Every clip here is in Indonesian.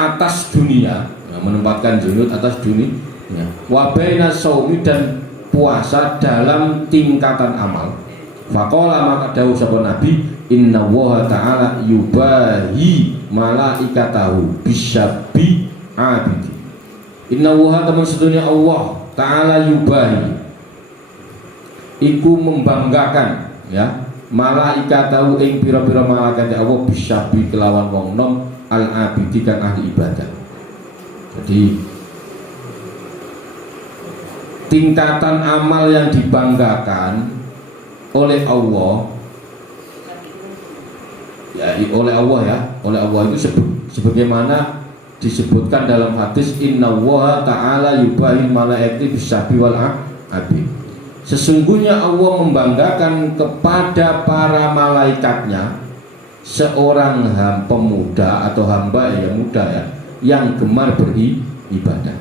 atas dunia, menempatkan junud atas dunia, wa baina shaumi dan puasa dalam tingkatan amal. Faqala maka dawuh sapa Nabi, inna wa ta'ala yubahi malaikatahu bisyabi abidi. Inna wa teman sedunia Allah ta'ala yubahi iku membanggakan ya malaikatahu ing pira-pira malaikat Allah bisyabi kelawan wong nom al abidi kan ahli ibadah. Jadi tingkatan amal yang dibanggakan oleh Allah ya, oleh Allah itu sebagaimana disebutkan dalam hadis inna wa ta'ala yubahi malaikati bisyabi wal abid. Sesungguhnya Allah membanggakan kepada para malaikatnya seorang pemuda atau hamba yang muda ya, yang gemar beribadah.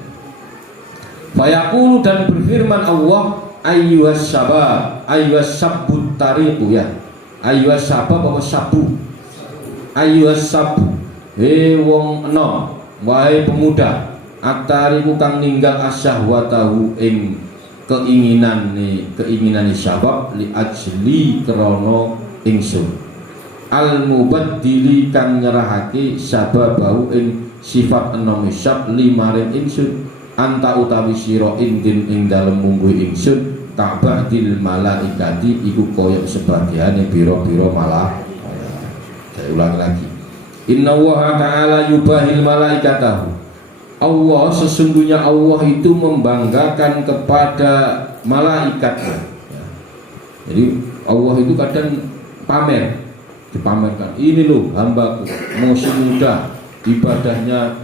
Fayaqulu dan berfirman Allah ayyuhas syabab ayyuhas sabbut tariqu ya ayyuhas syabab apa sabu ayyuhas sabu he wong enom wahai pemuda atariku kang ninggal asyahwatahu ing keinginane syabab li ajli krana ingsun al mubaddili kang nyerahake sababahu ing sifat enom syab limaring ingsun anta utawi sira indin ing dalem mungguh ingsun ta'badil malaikati iku koyok sebagiane biro-biro malaikat. Saya ulang lagi. Inna wa ta'ala yubahil malaikatahu. Allah sesungguhnya Allah itu membanggakan kepada malaikatnya. Jadi Allah itu kadang dipamerkan. Ini loh hambaku masih muda, ibadahnya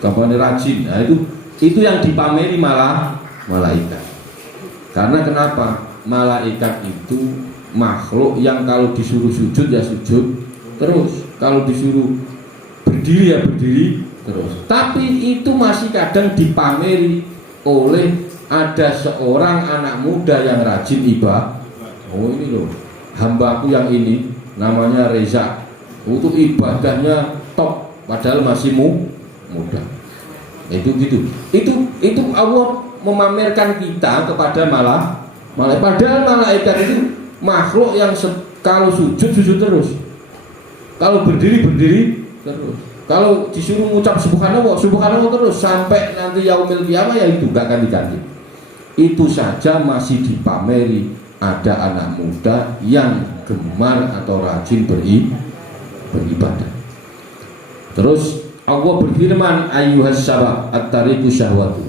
kapan rajin. Nah, itu yang dipameri malaikat. Karena kenapa? Malaikat itu makhluk yang kalau disuruh sujud ya sujud terus, kalau disuruh berdiri ya berdiri terus. Tapi itu masih kadang dipameri oleh ada seorang anak muda yang rajin ibadah. Oh ini loh hambaku yang ini namanya Reza, itu ibadahnya top padahal masih muda. Itu gitu. Itu Allah memamerkan kita kepada malaikat. Padahal malaikat itu makhluk yang kalau sujud terus. Kalau berdiri terus. Kalau disuruh mengucap subhanallah terus sampai nanti yaumil qiyamah ya itu gak akan diganti. Itu saja masih dipameri ada anak muda yang gemar atau rajin beribadah. Terus Allah berfirman ayyuhas syabab at-tariqu syahwatu.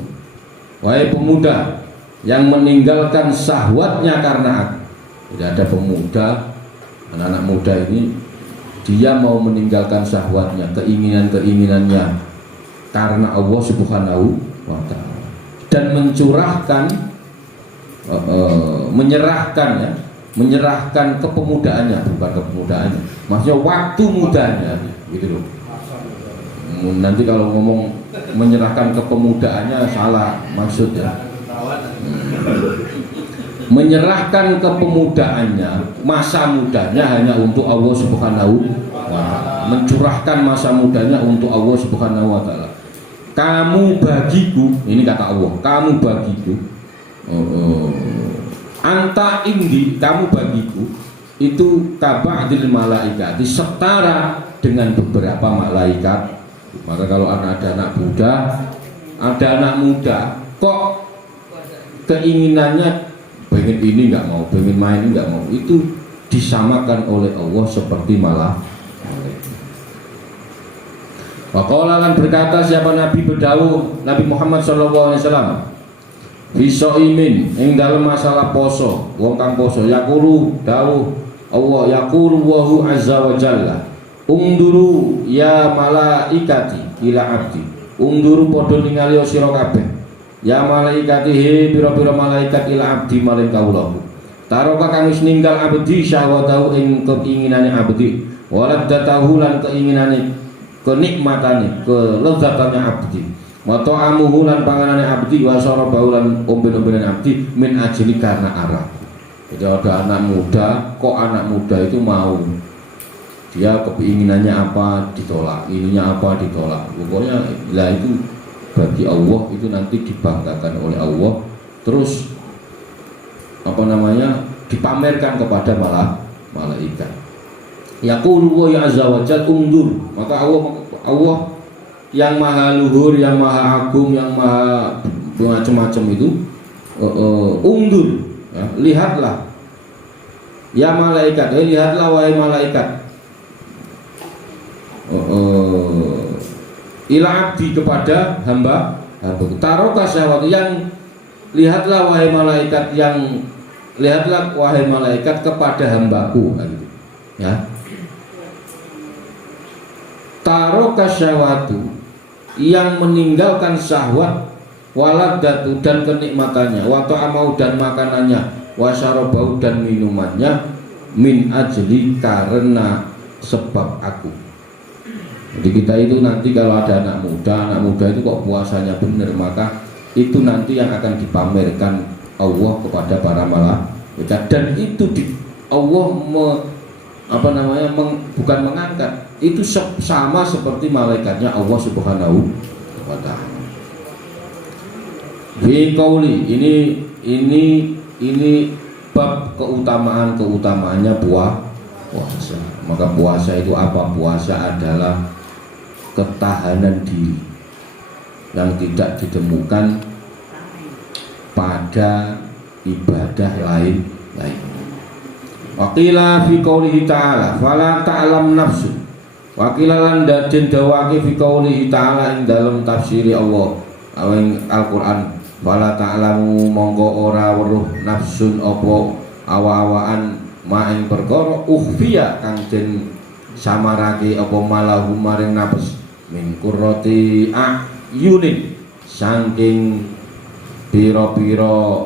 Wahai pemuda yang meninggalkan syahwatnya karena aku. Tidak ada pemuda, anak-anak muda ini dia mau meninggalkan syahwatnya, keinginannya karena Allah Subhanahu wa ta'ala dan menyerahkan kepemudaannya, bukan kepemudaannya, maksudnya waktu mudanya gitu loh. Nanti kalau ngomong menyerahkan kepemudaannya salah maksud ya. Menyerahkan kepemudaannya, masa mudanya hanya untuk Allah Subhanahu wa ta'ala. Mencurahkan masa mudanya untuk Allah Subhanahu wa ta'ala. Kamu bagiku, ini kata Allah, kamu bagiku anta indi, kamu bagiku itu kaba'dil malaikat, setara dengan beberapa malaikat. Maka kalau ada anak muda kok keinginannya pengen ini nggak mau, pengen main nggak mau, itu disamakan oleh Allah seperti malaikat. Waqala lan berkata siapa Nabi berdawuh Nabi Muhammad SAW bisoimin ing dalam masalah poso, wong kang poso yaqulu dawuh Allah yaqulu wa azza wa jalla unduru ya malaikati ila abdi, unduru padha ningali sira kabeh ya malaikati he pira-pira malaikat ila abdi maring kawula taroka kang wis ninggal abdi syahwatahu ing keinginane abdi waladatahu lan keinginane kenikmatane kelezatane abdi wa ta'amuhu lan panganane abdi wa syarabahu lan omben-ombenan abdi min ajli karena arah. Jadi ada anak muda, kok anak muda itu mau Dia keinginannya apa ditolak, ininya apa ditolak. Pokoknya lah itu bagi Allah itu nanti dibanggakan oleh Allah, terus dipamerkan kepada malaikat. Yaqulu wa ya azza wa jalla undur. Maka Allah yang maha luhur, yang maha agung, yang maha macam-macam itu undur, ya, lihatlah ya malaikat, lihatlah wahai malaikat, ila abdi kepada hamba taroka syahwat, yang lihatlah wahai malaikat, yang lihatlah wahai malaikat kepada hambaku, gitu. Ya, taroka syahwatu, yang meninggalkan syahwat, waladatu dan kenikmatannya, wa ta'amau dan makanannya, wa syarabau dan minumannya, min ajli karena sebab aku. Jadi kita itu nanti kalau ada anak muda itu kok puasanya benar, maka itu nanti yang akan dipamerkan Allah kepada para malaikat, dan itu Allah bukan mengangkat, itu sama seperti malaikatnya Allah Subhanahu wa Ta'ala. Fi qauli, ini bab keutamaannya puasa. Maka puasa itu apa? Puasa adalah ketahanan diri yang tidak ditemukan pada ibadah lain. Waqila fi qoulihi ta'ala fala ta'lam nafsu. Waqila lan den dawake fi qoulihi ta'ala ing dalam tafsiri Allah ing Al-Qur'an, fala ta'lamu mongko ora weruh nafsun apa awa-awaan ma ing perkara ukhfiya kang den samarake apa malahu maring nafs min qurrati ayunin saking pira-pira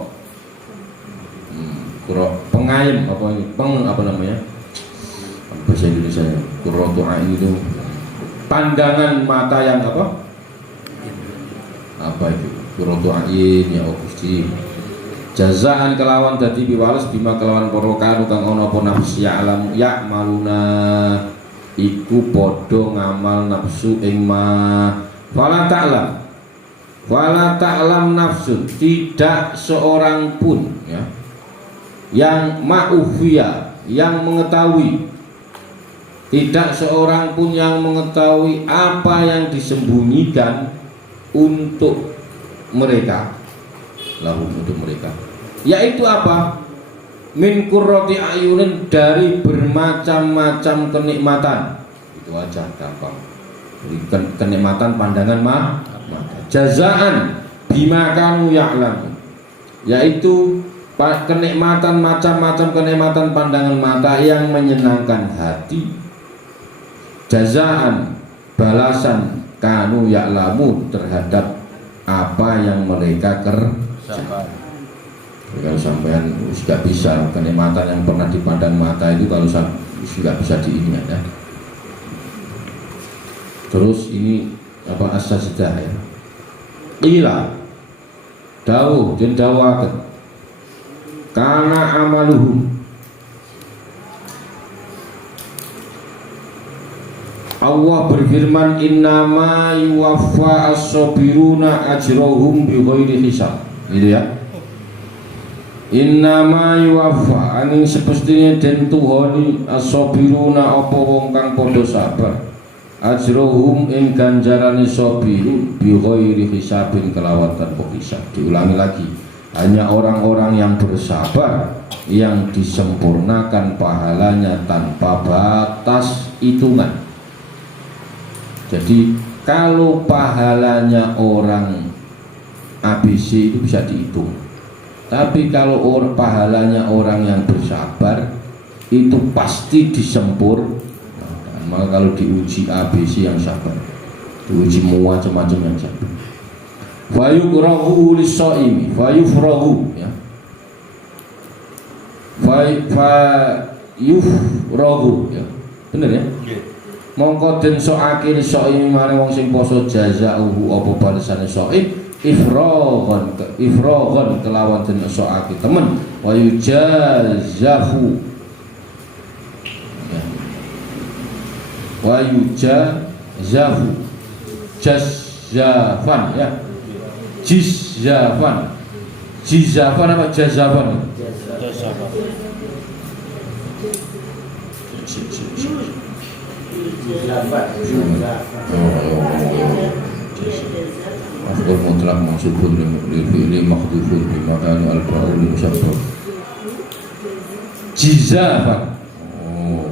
pengayem bahasa Indonesia ya, qurratu ain itu pandangan mata yang apa itu qurratu ain ya Gusti, jazaan kelawan dadi biwales bima kelawan para kanu kang ana apa nafsi alam ya maluna iku padha ngamal nafsu ing ma fala ta'lam nafsu, tidak seorang pun ya yang ma'ufiyah, yang mengetahui, tidak seorang pun yang mengetahui apa yang disembunyikan untuk mereka, untuk mereka, yaitu apa? Min qurrati ayunin, dari bermacam-macam kenikmatan. Itu aja gampang. Kenikmatan pandangan mata. Jazaan bima kanu ya'lamu, yaitu kenikmatan macam-macam kenikmatan pandangan mata yang menyenangkan hati. Jazaan balasan kanu ya'lamu terhadap apa yang mereka kerjakan. Kalau sampean sudah bisa kenikmatan yang pernah dipandang mata itu kalau sudah bisa diingat ya. Terus ini apa as-sajdah ya. Qila dawuh den dawaken kana amaluhum, Allah berfirman innama yuwaffa as-sabiruna ajrahum bighairi hisab, gitu ya. Innama yuwaffa aning sepestine den tuhoni as-sabiruna apa wong kang padha sabar, ajrohum ing ganjarane sabirun bi ghairi hisabin kelawan tanpa hisab. Diulangi lagi, hanya orang-orang yang bersabar yang disempurnakan pahalanya tanpa batas hitungan. Jadi kalau pahalanya orang ABC itu bisa dihitung, tapi kalau pahalanya orang yang bersabar itu pasti disempurnakan. Maka kalau diuji ABC yang sabar, diuji macam-macam yang sabar. Fayuqrahu lis-shaimi, fayufrahu ya. Fayufrahu ya. Bener ya? Mongko den soake lis-shaimi maring wong sing poso jazaohu apa balesane shaim ifraghan kelawan den soake temen wa yujazahu. wa yujazafu jazafan ya, jizafan apa jazafan? Afdal mutlak maksudun li makhdufun bi makani al-fa'ul musyabbah jizafan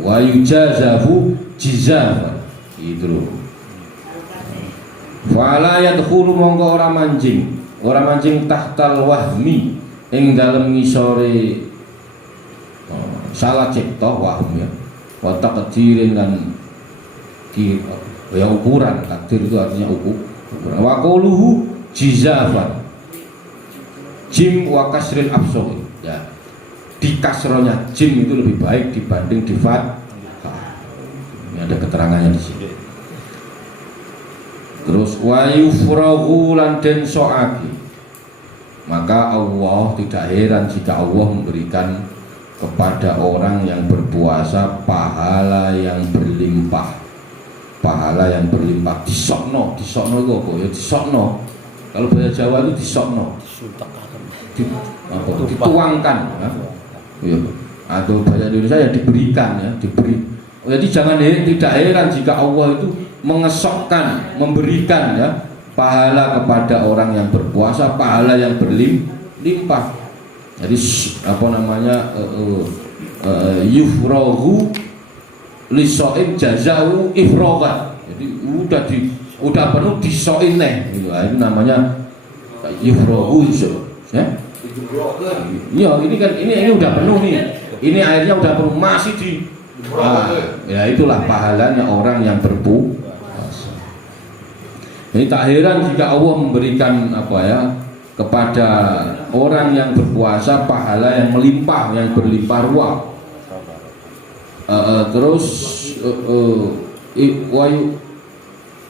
wa yujazafu jizafan itu. Fala yadkhulu mongko ora mancing tahtal wahmi ing dalem ngisore salah cipta wahmi wa taqdirin lan ya ukuran. Takdir itu artinya ukuran. Wa quluhu jizafan jim wa kasril absor ya, di kasronya jim itu lebih baik dibanding di fathah. Ini ada keterangannya di sini. Terus wa yufragu lan den soaki, maka Allah tidak heran jika Allah memberikan kepada orang yang berpuasa pahala yang berlimpah. Pahala yang berlimpah. Disokno itu apa ya? Disokno, kalau bahasa Jawa itu disokno, dituangkan ya. Atau bahasa Indonesia ya diberikan ya, diberi. Jadi jangan tidak heran jika Allah itu mengesokkan, memberikan ya pahala kepada orang yang berpuasa, pahala yang berlimpah. Jadi apa namanya yufrahu lisoin jazau ifrogan. Jadi udah penuh disoin nih gitu. Itu namanya yufrahu ya. Iya, ini kan ini udah penuh nih. Ini airnya udah penuh, masih di ya itulah pahalanya orang yang berpuasa. Ini tak heran jika Allah memberikan apa ya kepada orang yang berpuasa pahala yang melimpah, yang berlimpah ruah. Terus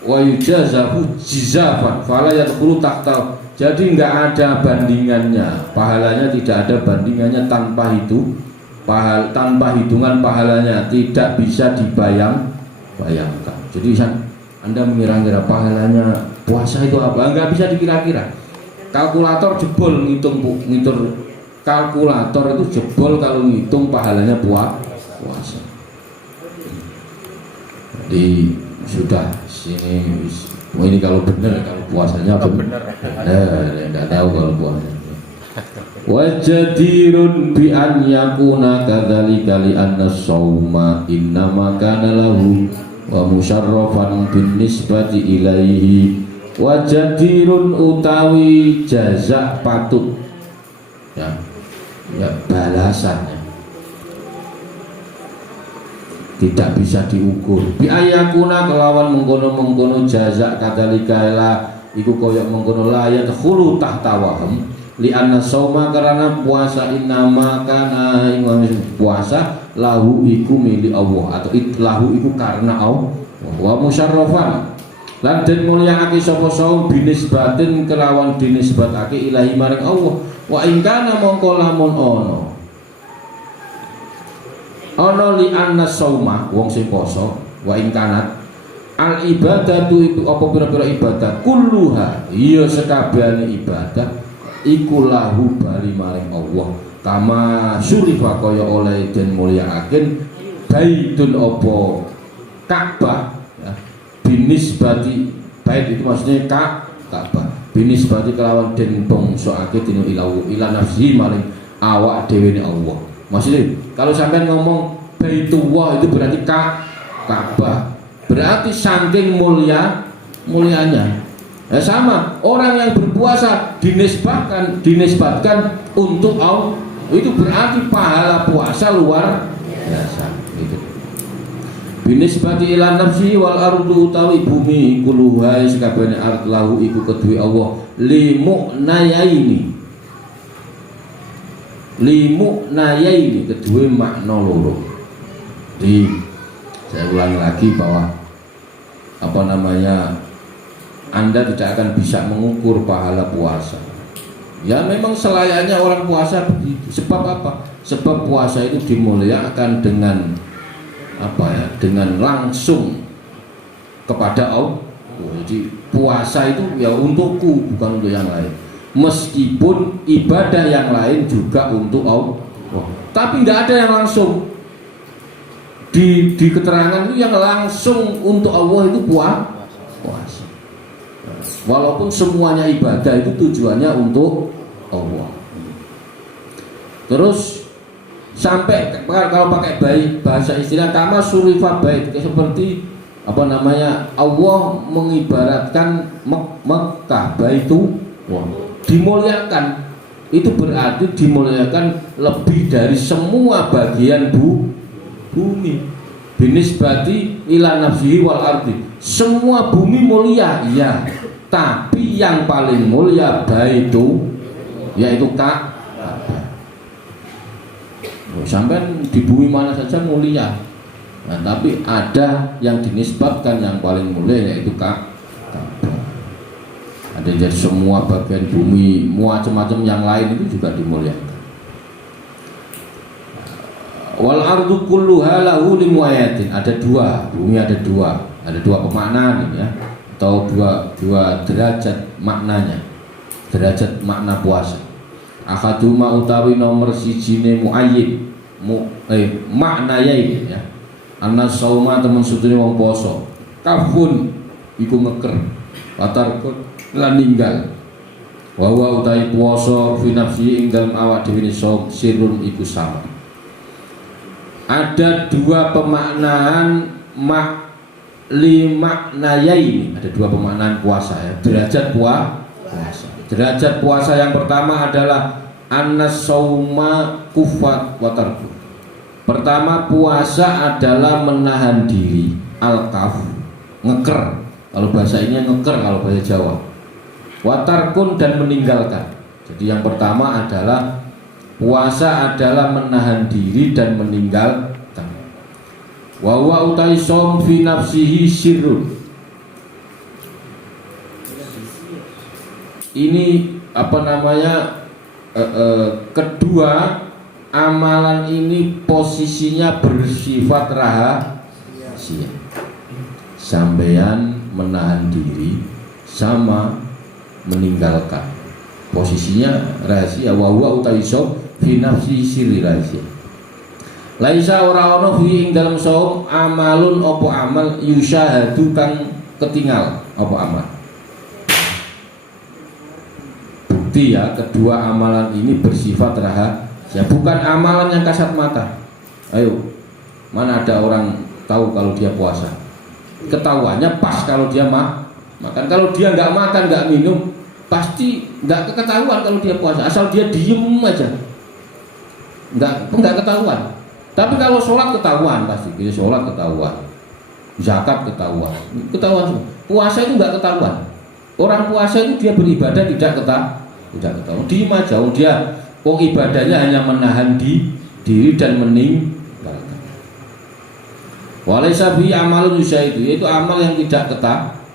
wa yujazahu jizafan fala yadkhulu tahta. Jadi enggak ada bandingannya, pahalanya tidak ada bandingannya tanpa itu. Tanpa hitungan pahalanya tidak bisa bayangkan. Jadi Anda mengira-ngira pahalanya puasa itu apa? Enggak bisa dikira-kira. Kalkulator jebol ngitung kalkulator itu jebol kalau ngitung pahalanya puasa. Jadi sudah sini ini kalau benar, kalau puasanya benar. Enggak tahu kalau puasanya. Wajadirun bi an yakuna kadzalika li anna shauma innama kana lahu wa musharrafan bin nisbati ilaihi. Wajadirun utawi jaza patut ya balasannya tidak bisa diukur. Bi ayakuna kelawan mengkono jaza kadzalika la iku koyok mengkono la ya khulu tahta waham li anna sauma karena puasa innama kana puasa lahu iku milik Allah atau lahu iku karena Allah wa musyarrafan lan den mulyaake sapa saum binisbatin kelawan dinisbatake ilahi maring Allah wa in kana mongko lamun ana li anna sauma wong sing poso wa in kanat al ibadatu itu apa pira-pira ibadah kulluha iya sekabehane ibadah iku lahu bali maring Allah kama syurifa kaya oleh den mulyakaken baitun apa Ka'bah ya, binisbati bait itu maksudnya Ka'bah binisbati kelawan den bangsaake dina ila nafsi maring awak dhewe ne Allah. Maksudnya kalau sampai ngomong Baitullah itu berarti Ka'bah, berarti saking mulianya. Ya sama, orang yang berpuasa dinisbatkan untuk Allah, itu berarti pahala puasa luar biasa. Gitu. Binisbati ila nafsi wal ardu utawi bumi kuluha sakabehane ard lahu iku kedue Allah limu'nayaini kedue makna loro. Jadi saya ulangi lagi bahwa apa namanya Anda tidak akan bisa mengukur pahala puasa. Ya memang selayaknya orang puasa begitu. Sebab apa? Sebab puasa itu dimuliakan dengan apa ya? Dengan langsung kepada Allah. Jadi puasa itu ya untukku, bukan untuk yang lain. Meskipun ibadah yang lain juga untuk Allah, tapi tidak ada yang langsung di keterangan itu yang langsung untuk Allah itu puasa. Walaupun semuanya ibadah itu tujuannya untuk Allah. Terus sampai kalau pakai bahasa istilah kama surifa bait, seperti apa namanya, Allah mengibaratkan Mekah baitu dimuliakan. Itu berarti dimuliakan lebih dari semua bagian bumi. Binisbati ila nafsihi wal ardi. Semua bumi mulia, iya. Tapi yang paling mulia baitu, yaitu Ka'bah. Sampai di bumi mana saja mulia. Nah, tapi ada yang dinisbatkan yang paling mulia, yaitu Ka'bah. Ada jadi semua bagian bumi, macam-macam yang lain itu juga dimuliakan. Wal ardu kulluha lahu limuayatin. Ada dua, bumi ada dua pemaknaan ya, atau dua derajat maknanya, derajat makna puasa. Akaduma utawi nomor sijine muayyin maknanya ini ya. Anas sauma temen sutune wong poso. Kafun iku ngeker. Watarkut lan ninggal. Wa wa utai puasa fi nafsi ing dalem awak dhewe sirrun iku sama. Ada dua pemaknaan limaknayaini. Ada dua pemaknaan puasa ya. Derajat puasa. Derajat puasa yang pertama adalah anas sauma kufat watarkut. Pertama, puasa adalah menahan diri, al-kaf, ngeker. Kalau bahasa ini ngeker, kalau bahasa Jawa. Watarkun dan meninggalkan. Jadi yang pertama adalah puasa adalah menahan diri dan meninggalkan. Wa wa utai som fi nafsihi sirrun. Ini apa namanya? Kedua, amalan ini posisinya bersifat rahasia. Sampeyan menahan diri sama meninggalkan, posisinya rahasia. Wa huwa utawi saum fi nafsi sirri rahasia. Laisa ora ana fi ing dalam saum amalun apa amal yusyahadu kang ketinggal apa amal. Bukti ya, kedua amalan ini bersifat rahasia, bukan amalan yang kasat mata. Ayo, mana ada orang tahu kalau dia puasa? Ketahuannya pas kalau dia makan. Kalau dia nggak makan, nggak minum, pasti nggak ketahuan kalau dia puasa. Asal dia diem aja, nggak ketahuan. Tapi kalau sholat ketahuan pasti. Bila sholat ketahuan, zakat ketahuan. Puasa itu nggak ketahuan. Orang puasa itu dia beribadah tidak ketahuan. Diem aja. Dia ibadahnya hanya menahan diri dan meninggalkan. Walaysa bi amalun yusyaidu, yaitu amal yang tidak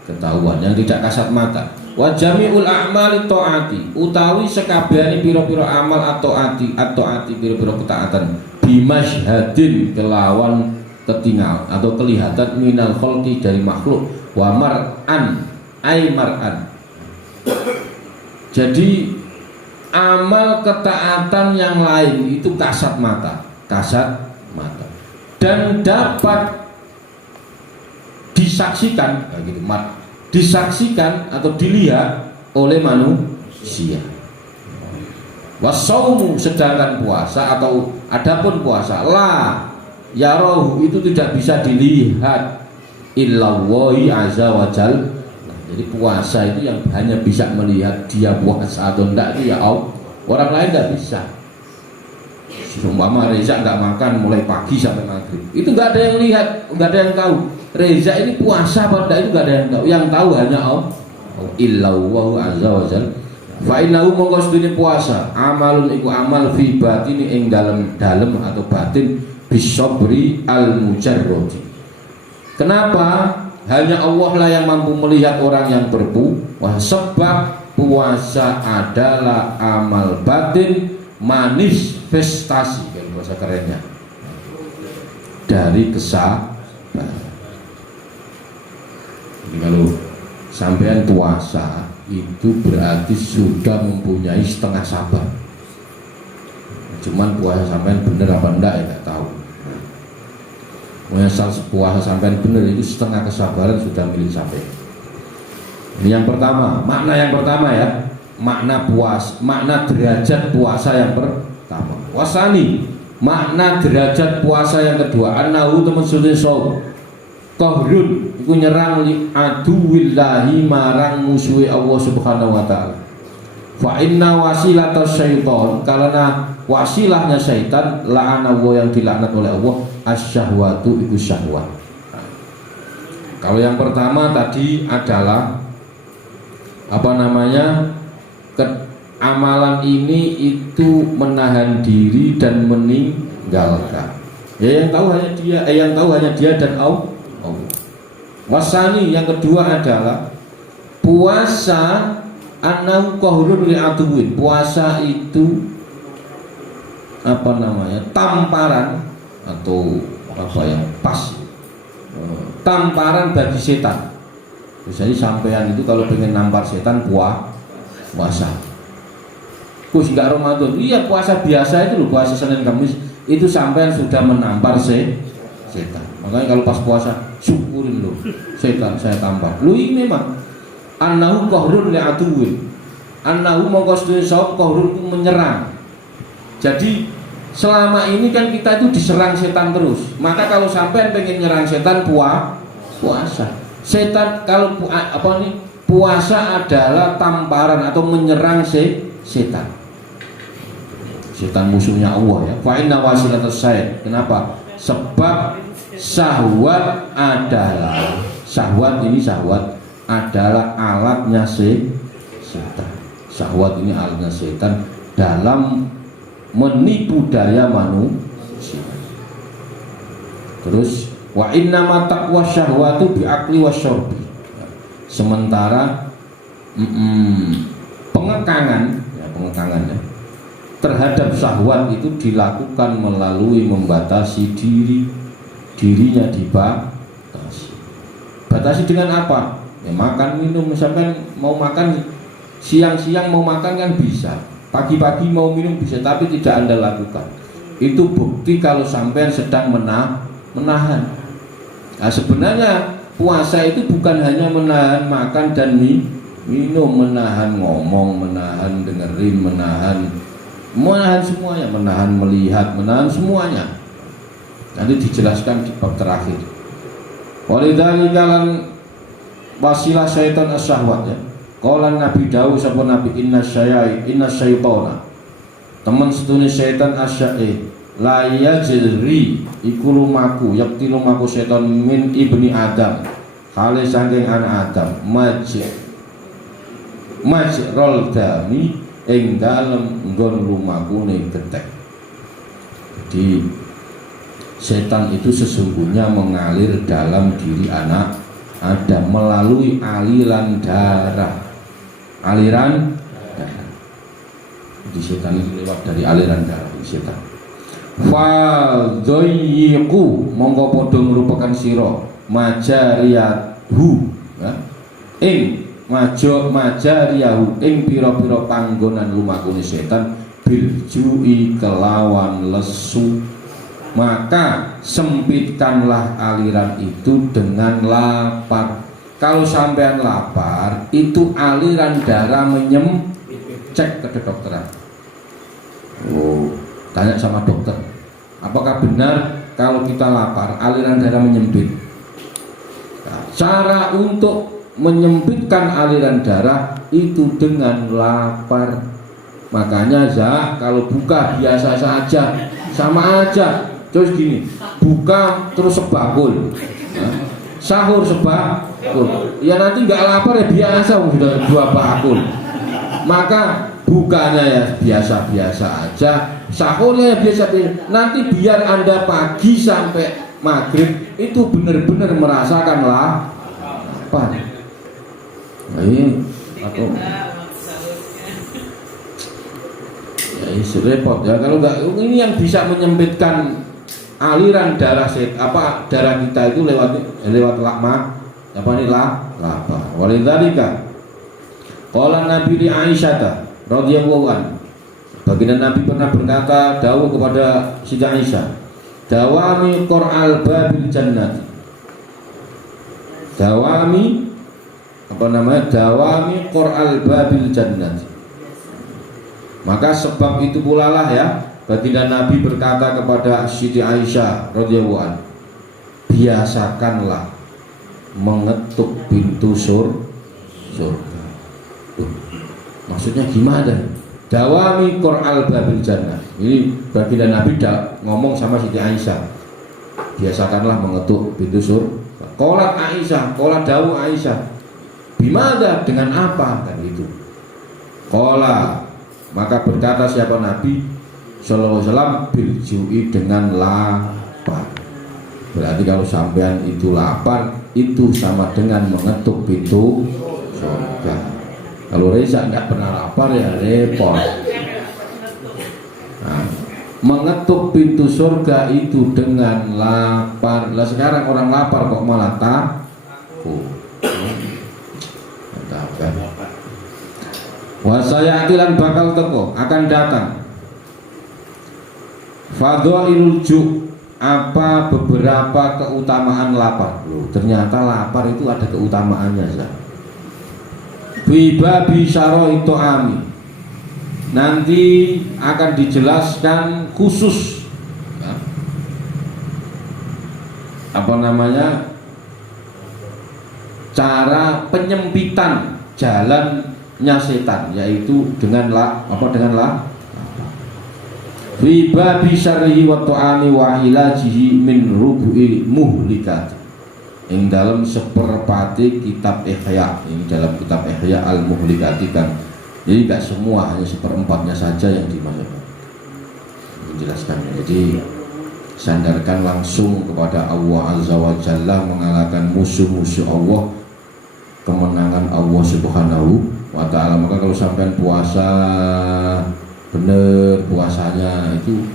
ketahuan, yang tidak kasat mata. Wa jami'ul a'mali ta'ati, utawi sekabehane pira-pira amal at-ta'ati pira-pira ketaatan bimasyhadin kelawan ketinggal atau kelihatan minal khalqi dari makhluk wa mar'an ay mar'an. Jadi amal ketaatan yang lain itu kasat mata dan dapat disaksikan, gitu, disaksikan atau dilihat oleh manusia. Wasaumu, sedangkan puasa atau adapun puasa la yarahu, itu tidak bisa dilihat illallahi azza wajal. Jadi puasa itu yang hanya bisa melihat dia puasa atau enggak itu ya Allah. Orang lain tidak bisa. Seumpama Reza nggak makan mulai pagi sampai maghrib, itu nggak ada yang lihat, nggak ada yang tahu Reza ini puasa apa enggak, itu nggak ada yang tahu. Yang tahu hanya Allah. Illallahu azza wajal. Fa innahu mongko sedune puasa amalun iku amal fi batini ing dalem atau batin bisobri al mujarrodi. Kenapa? Hanya Allah lah yang mampu melihat orang yang berpuasa, sebab puasa adalah amal batin manifestasi, kalau bahasa kerennya, dari kesabaran. Jadi kalau sampean puasa itu berarti sudah mempunyai setengah sabar. Cuman puasa sampean bener apa enggak ya nggak tahu. Asal puasa sampean bener itu setengah kesabaran sudah milik sampean. Ini yang pertama, makna yang pertama ya, makna derajat puasa yang pertama. Wasani, makna derajat puasa yang kedua. Annahu temen sunni saum qahrun iku nyerang li aduwillahi marang musuhi Allah Subhanahu wa taala. Fa inna wasilata syaitan, karena wasilahnya syaitan la'ana wa yang dilaknat oleh Allah asyahwatu iku syahwat. Kalau yang pertama tadi adalah amalan ini itu menahan diri dan meninggalkan. Ya yang tahu hanya dia dan Allah. Wasani yang kedua adalah puasa annahu qahrun li aduwin. Puasa itu tamparan atau tamparan bagi setan. Jadi sampean itu kalau pengen nampar setan puasa. Kus enggak Ramadan. Iya puasa biasa itu loh, puasa Senin Kamis itu sampean sudah menampar setan. Makanya kalau pas puasa syukurin loh, setan saya tampar. Lu ini memang annahu qahrun li aduwin. Annahu maqsudun sawab qahrun menyerang. Jadi selama ini kan kita itu diserang setan terus. Maka kalau sampean pengen nyerang setan puasa. Setan kalau puasa adalah tamparan atau menyerang setan. Setan musuhnya Allah ya. Fa inna wasilatas syaitan. Kenapa? Sebab syahwat adalah alatnya setan. Syahwat ini alatnya setan dalam menipu daya manusia. Terus wa innama taqwa syahwatu bi akli wasyurbi. Sementara pengekangan ya, terhadap syahwat itu dilakukan melalui membatasi dirinya dibatasi. Batasi dengan apa? Ya makan minum, misalkan mau makan siang-siang mau makan kan bisa, pagi-pagi mau minum bisa, tapi tidak Anda lakukan. Itu bukti kalau sampean sedang menahan. Nah, sebenarnya puasa itu bukan hanya menahan makan dan minum, menahan ngomong, menahan dengerin, menahan semuanya, menahan melihat, menahan semuanya. Nanti dijelaskan di bab terakhir. Walidzalika lan wasilah syaitan as-syahwat ya. Qala Nabi Dawud sapa Nabi inna syaitana. Teman setune syaitan asyai la yajri iku lumaku yakti lumaku setan min ibni Adam hale saking anak Adam majrol dami ing dalem nggon lumakune getek. Jadi setan itu sesungguhnya mengalir dalam diri anak Adam melalui aliran darah. Jadi setan itu lewat dari aliran darah setan. Fadhoyiku mongko padha merupakan sira majariyahu ya ing majariyahu ing pira-pira panggonan lumakune setan biljui kelawan lesu, maka sempitkanlah aliran itu dengan lapar. Kalau sampean lapar itu aliran darah cek ke kedokteran. Tanya sama dokter, apakah benar kalau kita lapar aliran darah menyempit? Nah, cara untuk menyempitkan aliran darah itu dengan lapar. Makanya kalau buka biasa saja, sama aja. Terus gini, buka terus sebakul, sahur sebakul. Ya nanti nggak lapar ya biasa sudah 2 bakul. Maka bukanya ya biasa-biasa aja, sahurnya ya biasa-biasa. Nanti biar Anda pagi sampai maghrib itu benar-benar merasakan lapar. Nah, ini atau ya ini repot ya kalau nggak. Ini yang bisa menyempitkan aliran darah darah kita itu lewat lapar. Walidzalika qala Nabi li Aisyah radhiyallahu anha. Baginda Nabi pernah berkata dawuh kepada Siti Aisyah, dawami qur'al babil jannati. Dawami dawami qur'al babil jannati. Maka sebab itu pula lah ya, baginda Nabi berkata kepada Siti Aisyah radhiyallahu anha, biasakanlah mengetuk pintu surga. Maksudnya gimana? Dawami qur'al babil jannah. Ini baginda Nabi ngomong sama Siti Aisyah, biasakanlah mengetuk pintu surga. Qolat Aisyah, qolat dawu Aisyah, bimada, dengan apa? Kan itu. Qola, maka berkata siapa Nabi sallallahu alaihi wasallam, biljui, dengan lapar. Berarti kalau sampean itu lapar, itu sama dengan mengetuk pintu surga. Kalau Reza nggak pernah lapar ya repot. Nah, mengetuk pintu surga itu dengan lapar. Lah sekarang orang lapar kok malah takut. Wasaya atilan bakal teko, akan datang. Fadhailul ju', apa beberapa keutamaan lapar. Loh, ternyata lapar itu ada keutamaannya ya. Bibabi syaroi to'ami, nanti akan dijelaskan khusus ya, cara penyempitan jalannya setan, yaitu dengan bibabi syarrihi wa to'ami wa ilajihi min rubu'il muhlikat. Yang dalam seperempat kitab Ihya, ini dalam kitab Ihya al-Muhlikati kan. Jadi tidak semua, hanya seperempatnya saja yang dimasukkan. Menjelaskan. Jadi sandarkan langsung kepada Allah Azza wa Jalla, mengalahkan musuh-musuh Allah, kemenangan Allah Subhanahu wa Ta'ala. Maka kalau sampai puasa bener, puasanya itu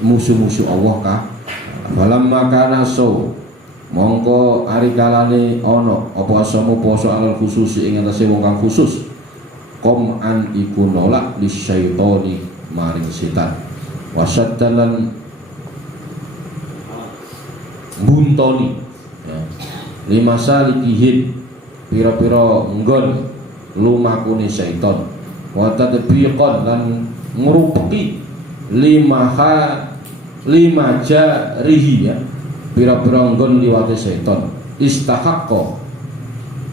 musuh-musuh Allah kah? Falamma kana mongko ari kalane ono apa asamu poso alal khusus ing atase wong kang khusus, kom an iku nolak li syaitoni maring setan, wasaddalan buntoni ya, lima salikihin pira-pira nggon lumakune syaiton, wa tadbiqan lan ngrupeki lima jarihi ya, pira-pira nggon liwate setan. Istahaqqa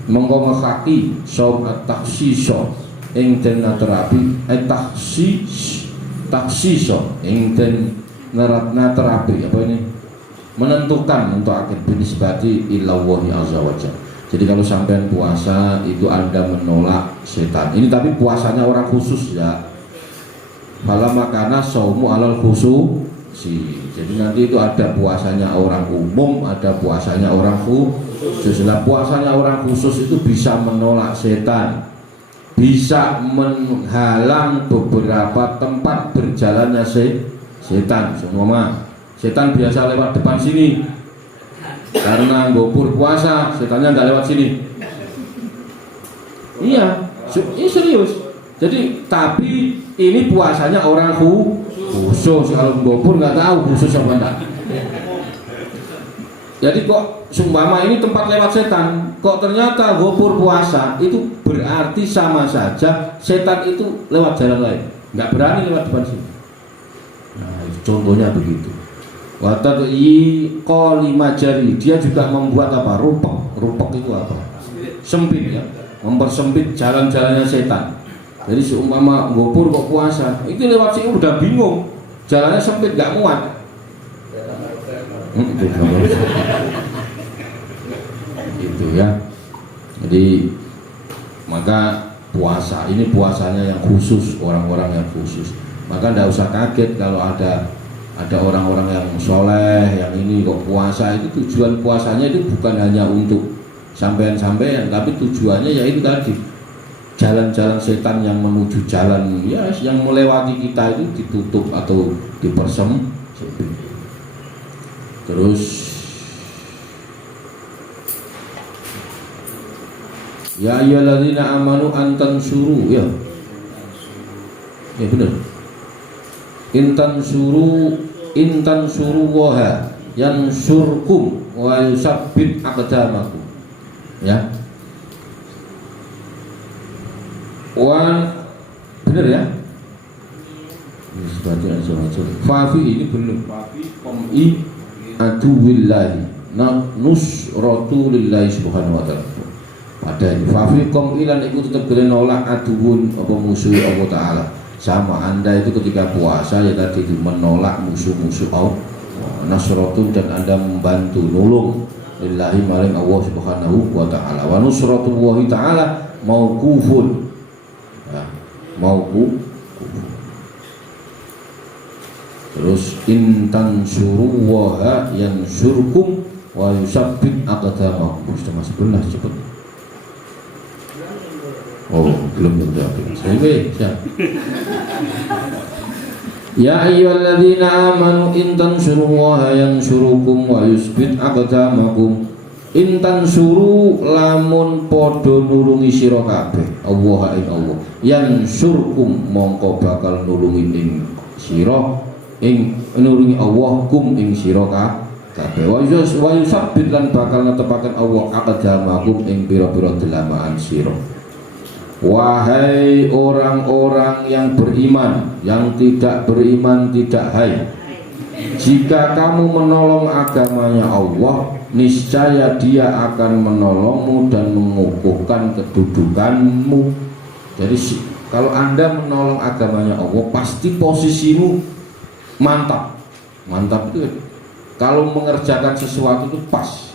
mongko ngekaki saum at-takhsisa ing den naterapi takhsisa ing den naterapi apa ini, menentukan untuk akhir binisbati ilallahi azza wajalla. Jadi kalau sampean puasa itu Anda menolak setan. Ini tapi puasanya orang khusus ya. Malah makana saumu alal khusus. Jadi nanti itu ada puasanya orang umum, ada puasanya orang khusus. Nah, puasanya orang khusus itu bisa menolak setan, bisa menghalang beberapa tempat berjalannya setan. Semua setan biasa lewat depan sini, karena gopur puasa, setannya nggak lewat sini. Iya, ini serius. Jadi tapi ini puasanya orang khusus, kalau gopur nggak tahu khusus apa enggak. Jadi kok sumpama ini tempat lewat setan, kok ternyata gopur puasa, itu berarti sama saja setan itu lewat jalan lain, nggak berani lewat depan sini. Nah, contohnya begitu. Watad'i qalima jari, dia juga membuat apa? Rupek itu apa? Sempit ya, mempersempit jalan-jalannya setan. Jadi seumpama gopur kok puasa, itu lewat sini udah bingung, jalannya sempit nggak muat. Gitu ya. Jadi maka puasa ini puasanya yang khusus, orang-orang yang khusus. Maka tidak usah kaget kalau ada orang-orang yang soleh, yang ini kok puasa. Itu tujuan puasanya itu bukan hanya untuk sampean-sampean, tapi tujuannya ya itu tadi, jalan-jalan setan yang menuju jalan ya yang melewati kita itu ditutup atau dipersempit. Terus Ya ayyuhalladzina amanu antansuru ya. Ya benar. Intansuru waha yansurkum wa yusabbit aqdamakum. Ya. Benar ya? Fafi ini belum. Fafi kom'i aduwillahi nusratu lillahi subhanahu wa ta'ala. Pada fafi kom'i lan itu tetap boleh nolak aduun apa musuh Allah ta'ala. Sama anda itu ketika puasa ya tadi itu menolak musuh-musuh Allah. Nasratu dan anda membantu nolong lillahi maring Allah subhanahu wa ta'ala. Wa nusratu Allah ta'ala mauqufun. Mauquf. Terus intansuru waha yansurkum wa yusabbit aqdamakum. Sudah masuk belas cepat. Oh, belum jawab. Ya ayyuhalladzina amanu intansuru waha yansurukum wa yusabbit aqdamakum. Intansuru lamun podo nulungi sira kabeh Allah ing Allah. Yansurkum mongko bakal nulungi ing sira ing nulungi Allah kum ing sira kabeh. Wa yusabbit lan bakal netepaken Allah aqdamakum ing pira-pira delamaan sira. Wahai orang-orang yang beriman, yang tidak beriman tidak hai, jika kamu menolong agamanya Allah, niscaya Dia akan menolongmu dan mengukuhkan kedudukanmu. Jadi kalau Anda menolong agamanya Allah, pasti posisimu mantap. Mantap itu kalau mengerjakan sesuatu itu pas.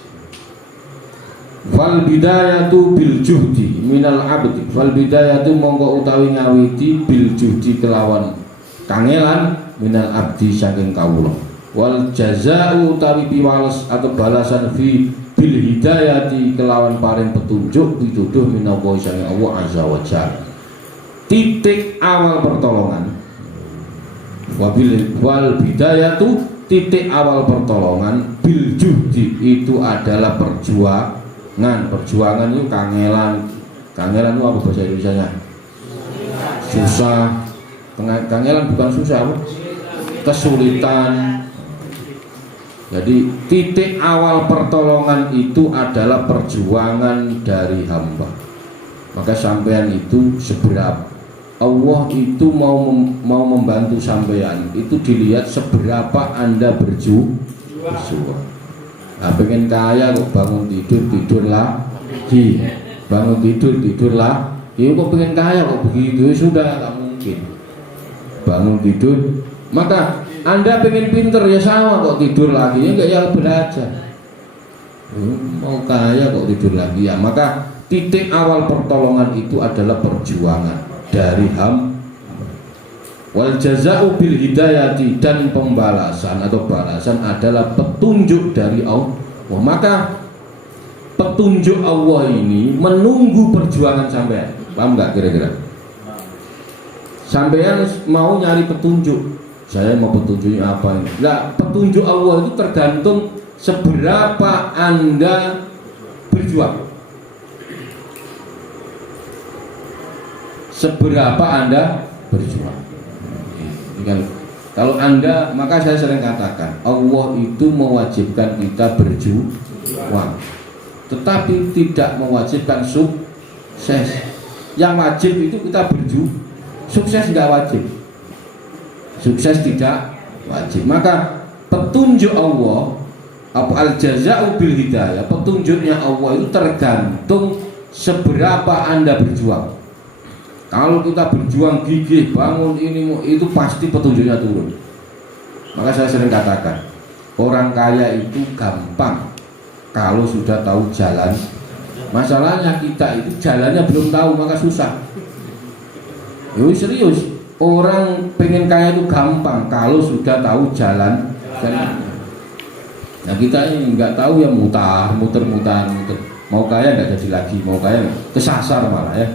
Fal bidayatu bil juhdi minal abdi. Fal bidayatu mongko utawi ngawiti bil juhdi kelawan kangelan minal abdi saking kawula. Wal jazaa'u utawi piwales atau balasan fi bil hidayati kelawan paring petunjuk pituduh minallahi saking Allah azza wa jalla. Titik awal pertolongan wal bidayatu titik awal pertolongan bil juhdi itu adalah perjuangan. Perjuangan itu kangelan itu apa bahasa Indonesianya? Susah. Kangelan bukan susah apa? Kesulitan. Jadi titik awal pertolongan itu adalah perjuangan dari hamba. Maka sampean itu seberapa Allah itu mau membantu sampean itu dilihat seberapa Anda berjuang. Nah, pengen kaya kok bangun tidur lagi, bangun tidur lagi. Kok pengen kaya kok begitu? Sudah tak mungkin. Bangun tidur, maka Anda pengen pinter ya sama kok tidur lagi, ya enggak ya belajar. Mau kaya kok tidur lagi ya. Maka titik awal pertolongan itu adalah perjuangan dari hamba. Wal jazaa'u bil hidayati dan pembalasan atau balasan adalah petunjuk dari Allah. Maka petunjuk Allah ini menunggu perjuangan sampean. Paham nggak kira-kira? Sampean mau nyari petunjuk, saya mau petunjuknya apa ini? Nah, petunjuk Allah itu tergantung seberapa Anda berjuang. Seberapa Anda berjuang. Kalau Anda, maka saya sering katakan Allah itu mewajibkan kita berjuang, tetapi tidak mewajibkan sukses. Yang wajib itu kita berjuang, sukses tidak wajib. Sukses tidak wajib. Maka petunjuk Allah, apa al-jazaa'u bil hidayah, petunjuknya Allah itu tergantung seberapa Anda berjuang. Kalau kita berjuang gigih, bangun ini itu pasti petunjuknya turun. Maka saya sering katakan, orang kaya itu gampang kalau sudah tahu jalan. Masalahnya kita itu jalannya belum tahu, maka susah. Yuk serius, orang pengen kaya itu gampang kalau sudah tahu jalan. Nah kita ini nggak tahu ya muter. Mau kaya nggak jadi lagi, mau kaya kesasar malah ya.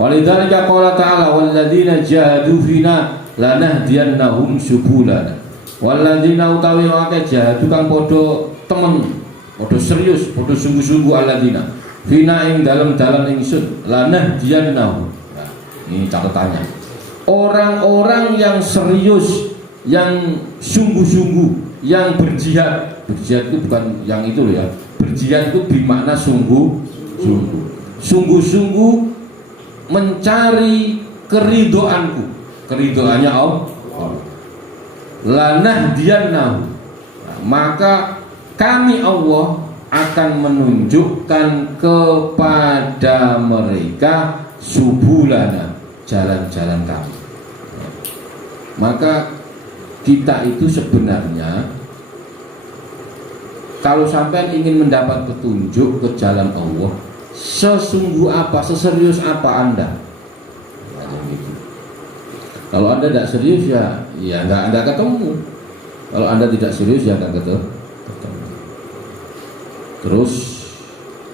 Walidzalika qala ta'ala walladzina jahadu fina lanahdiyannahum subulana. Walladzina utawi akeh jahadu kang padha temen, padha serius, padha sungguh-sungguh alladzina. Fina ing dalam ingsun lanah diyannahu. Nah, ini catatannya. Orang-orang yang serius, yang sungguh-sungguh, yang berjihad. Berjihad itu bukan yang itu loh ya. Berjihad itu bermakna sungguh-sungguh. Sungguh-sungguh mencari keridoanku, keridoannya Allah. Lanah diyannahu. Maka kami Allah akan menunjukkan kepada mereka subulana, jalan-jalan kami. Maka kita itu sebenarnya kalau sampai ingin mendapat petunjuk ke jalan Allah, sesungguh apa, seserius apa Anda? Gitu. Kalau Anda tidak serius ya nggak ketemu. Kalau Anda tidak serius ya nggak ketemu. Terus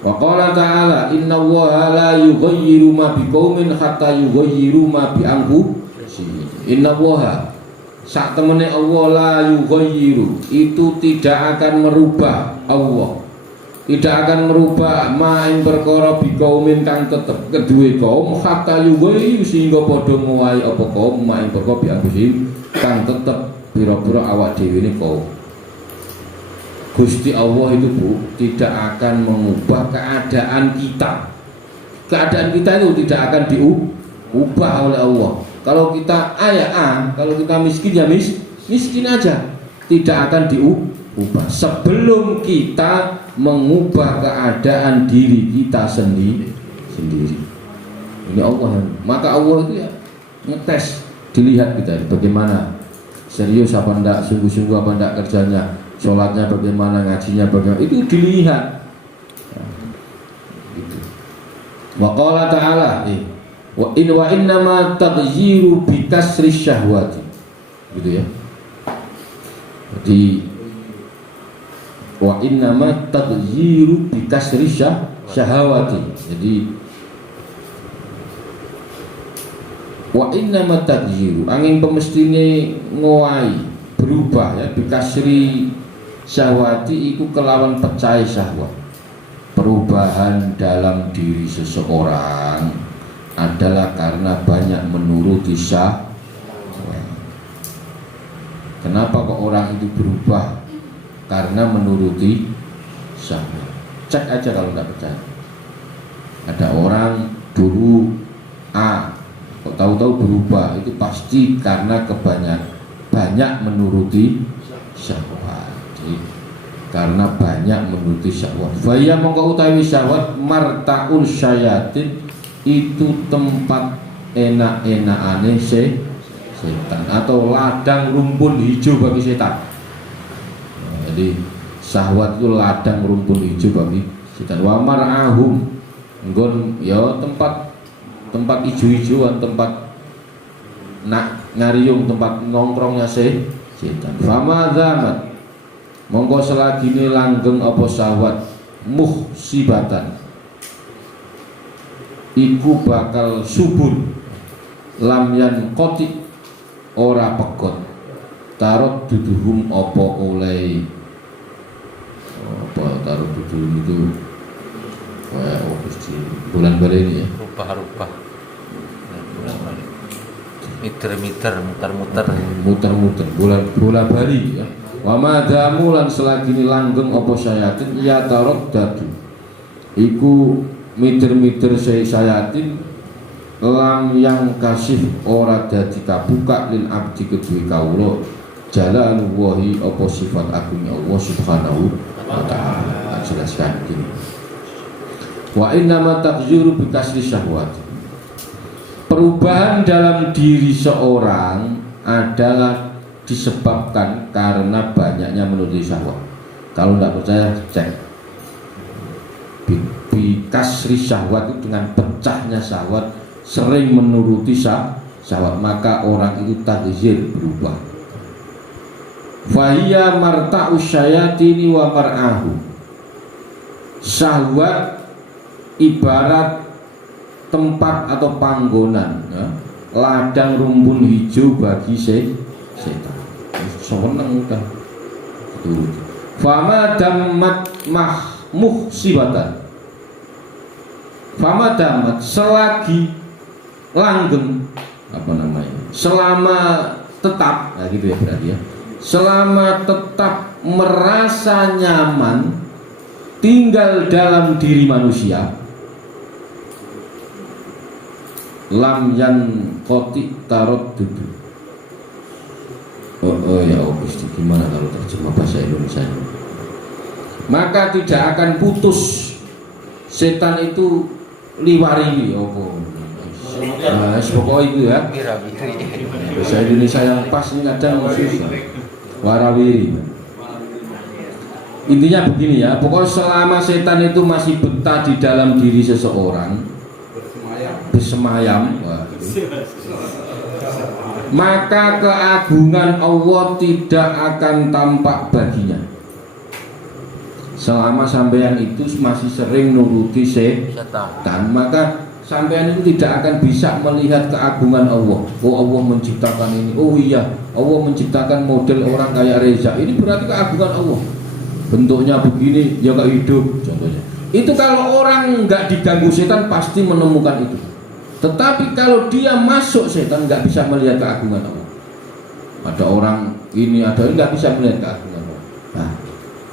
waqala ta'ala innallaha la yughayyiru ma biqaumin hatta yughayyiru ma bi anfusihim. Innallaha sak temene Allah la yughayyiru itu tidak akan merubah Allah. Tidak akan merubah ma ing perkara biqaumin kang tetep kedue kaum hatta yughayyiru sehingga padha ngowahi apa kaum ma ing perkara bi anfusihim kang tetep pira-pira awak dhewe ne kaum. Gusti Allah itu Bu tidak akan mengubah keadaan kita. Keadaan kita itu tidak akan diubah oleh Allah. Kalau kita kalau kita miskin ya miskin aja, tidak akan diubah sebelum kita mengubah keadaan diri kita sendiri. Ini Allah. Maka Allah itu ya ngetes, dilihat kita bagaimana serius apa enggak, sungguh-sungguh apa enggak kerjanya. Sholatnya bagaimana, ngajinya bagaimana, itu dilihat. Gitu. Wa qala ta'ala wa innama taghyiru bi kasri syahwati. Gitu ya. Jadi wa innama taghyiru bi kasri syahwati. Jadi wa innama taghyiru angin pemestine ngowahi berubah ya bi kasri syahwati itu kelawan pecah syahwat. Perubahan dalam diri seseorang adalah karena banyak menuruti syahwat. Kenapa kok orang itu berubah? Karena menuruti syahwat. Cek aja kalau nggak percaya. Ada orang dulu kok tahu-tahu berubah, itu pasti karena banyak menuruti syahwat. Karena banyak menuruti syahwat. Faya mongko utawi syahwat martaul syayatin itu tempat enak-enakane setan atau ladang rumpun hijau bagi setan. Jadi syahwat itu ladang rumpun hijau bagi setan. Wa mar'ahum nggon ya tempat hijau-hijauan, tempat ngariung, tempat nongkrongnya setan. Fama zaman monggo selagine langgeng apa syahwat muhsibatan iku bakal subur lam yan qoti ora pegot tarot duduhum apa oleh apa tarot duduhum itu bulan balik ini ya rubah bulan balik miter muter bulan bali ya. Wa madamu lan selagine langgeng apa syayatin ya tarot dadu iku miter sayatin lam yang kasih ora dadi kabuka lil abdi kedue kawula jalan wahi apa sifat agungnya Allah subhanahu wa ta'ala. Jelaskan begini. Wa innama taghyiru bi kasri syahwat. Perubahan dalam diri seorang adalah disebabkan karena banyaknya menuruti syahwat. Kalau tidak percaya cek bikasri syahwat itu dengan pecahnya syahwat, sering menuruti syahwat, maka orang itu taghzir, berubah. Fahiya marta'u syayatini wa mar'ahu. Syahwat ibarat tempat atau panggonan ya, ladang rumpun hijau bagi setan. Seneng kan itu. Fama dammat muhsibatan famadamat selagi langgeng selama tetap, nah gitu ya berarti ya, selama tetap merasa nyaman tinggal dalam diri manusia, lam yan koti tarot dudu. Ya Gusti, gimana kalau terjemah bahasa Indonesia ini? Maka tidak akan putus setan itu liwari apa? Nah, pokoknya itu ya. Bahasa Indonesia yang pas ini kadang susah. Warawiri. Intinya begini ya, pokoknya selama setan itu masih betah di dalam diri seseorang, bersemayam, maka keagungan Allah tidak akan tampak baginya. Selama sampean itu masih sering nuruti setan, maka sampean itu tidak akan bisa melihat keagungan Allah. Oh, Allah menciptakan ini. Oh iya, Allah menciptakan model orang kayak Reza. Ini berarti keagungan Allah. Bentuknya begini, ya gak hidup contohnya. Itu kalau orang nggak diganggu setan pasti menemukan itu. Tetapi kalau dia masuk setan nggak bisa melihat keagungan Allah. Ada orang ini, ada ini nggak bisa melihat keagungan Allah. Nah,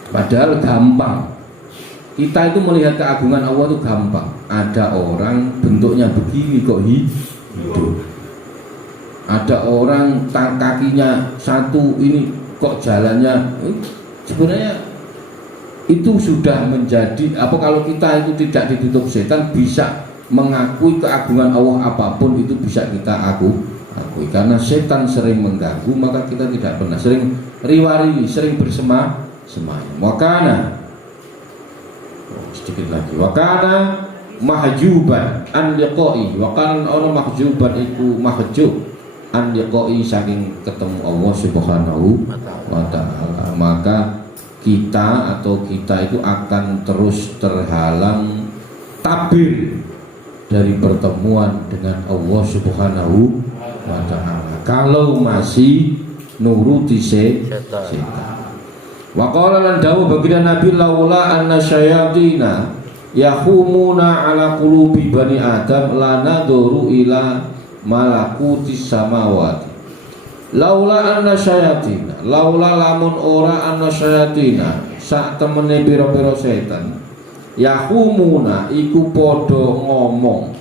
padahal gampang. Kita itu melihat keagungan Allah itu gampang. Ada orang bentuknya begini kok hidup. Ada orang kakinya satu ini kok jalannya. Sebenarnya itu sudah menjadi apa, kalau kita itu tidak ditutup setan bisa mengakui keagungan Allah apapun itu bisa kita akui. Karena setan sering mengganggu maka kita tidak pernah, sering riwari, sering bersemayam. Wakana sedikit lagi, wakana mahjuban an liqai, wakana ono mahjuban iku mahjub an liqai saking ketemu Allah Subhanahu wa ta'ala. Maka kita itu akan terus terhalang tabir dari pertemuan dengan Allah Subhanahu wa ta'ala kalau masih nuruti setan. Wa qala lan dawu baginda Nabi, laula anna syayatina yahumuna ala qulubi bani Adam lanaduru ila malakutis samawati. Laula anna syayatina, laula lamun ora anna syayatina sak temene pira-pira setan yahumuna iku padha ngomong.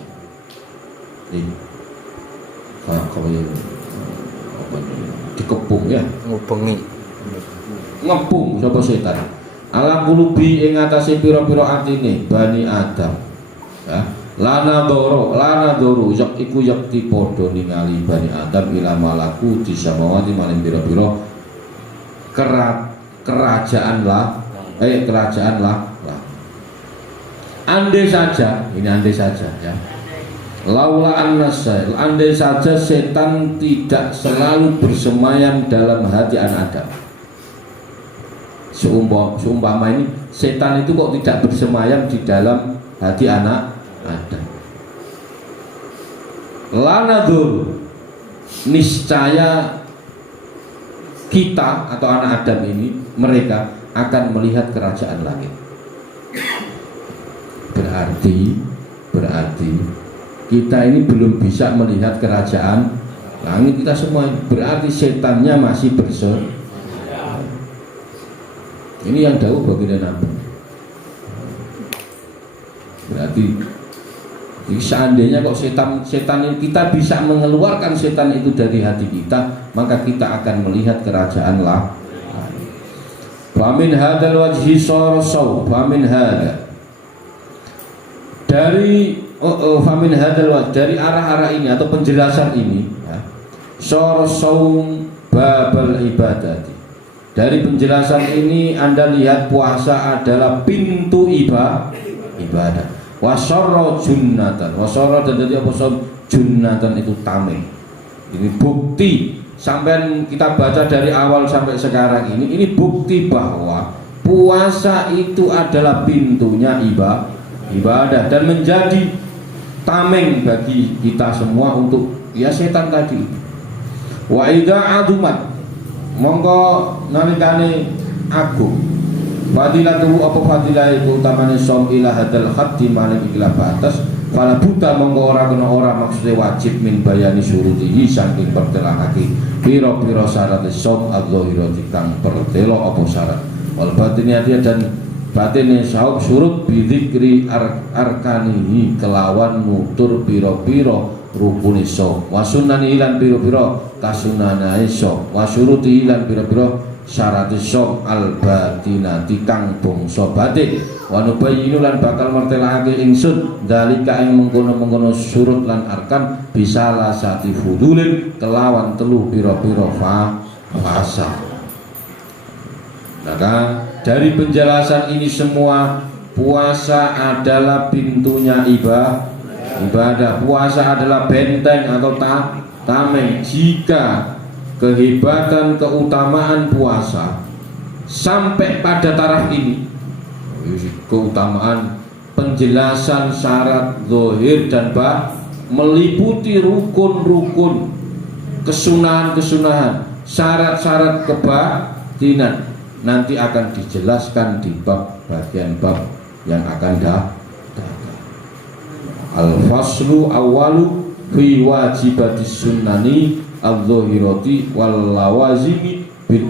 Dikepung ya, ngepung sapa setan ala qulubi ing atase pira-pira atine bani Adam ya. Lana doro yak iku yakti padha ningali bani Adam ila malaku di samawati maring pira-pira kerajaan lah. Andai saja, ini andai saja ya. Laula annasa, andai saja setan tidak selalu bersemayam dalam hati anak Adam. Seumpama ini setan itu kok tidak bersemayam di dalam hati anak Adam. Lanadur, niscaya kita atau anak Adam ini, mereka akan melihat kerajaan langit. Berarti kita ini belum bisa melihat kerajaan langit kita semua. Berarti setannya masih ini yang dawuh baginda Nabi. Berarti seandainya kok setan kita bisa mengeluarkan setan itu dari hati kita, maka kita akan melihat kerajaan lah. Famin hadal wajhi sarasaw, famin hada dari famin hadal wajh, dari arah-arah ini atau penjelasan ini ya, sarasaw babal ibadati. Dari penjelasan ini Anda lihat puasa adalah pintu ibadah. Wasara junnatan, wasara dan jadi apa junnatan itu tameng. Ini bukti sampai kita baca dari awal sampai sekarang ini bukti bahwa puasa itu adalah pintunya ibadah dan menjadi tameng bagi kita semua untuk ya setan tadi. Wa idza adumat monggo nalikane agung fadilatu apa fadilah itu utamane som ila hadal khabdi maling ila batas fala buta mongko ora kena ora maksude wajib min bayani surutihi saking pertelahake pira-pira syarat som adzahirati kang pertelo apa syarat wal batiniyati dan batine saub surut bidzikri arkanihi kelawan nutur pira-pira rukun som wasunani lan pira-pira kasunanae som wasuruti lan pira-pira syarat som al batinati kang bangsa batin wa nubayyinu lan bakal mertelake ingsun dalika ing mengkono-mengkono surut lan arkan bisa lasati fudulin kelawan telu pira-pira fasa. Maka dari penjelasan ini semua puasa adalah pintunya ibadah. Puasa adalah benteng atau tameng. Jika kehebatan keutamaan puasa sampai pada taraf ini, keutamaan penjelasan syarat zahir dan meliputi rukun-rukun, kesunahan-kesunahan, syarat-syarat kebatinan nanti akan dijelaskan di bagian bab yang akan datang. Al-faslu awalu fi wajibatis sunnani al-zahirati wal lawazimi bil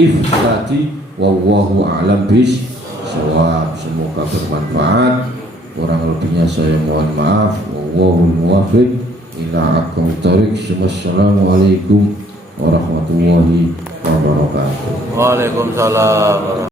ifsati wallahu a'lam bis-shawab. Semoga bermanfaat. Kurang lebihnya saya mohon maaf. Wallahul muwaffiq ila aqwamit thoriq. Wassalamualaikum warahmatullahi wabarakatuh. Waalaikumsalam.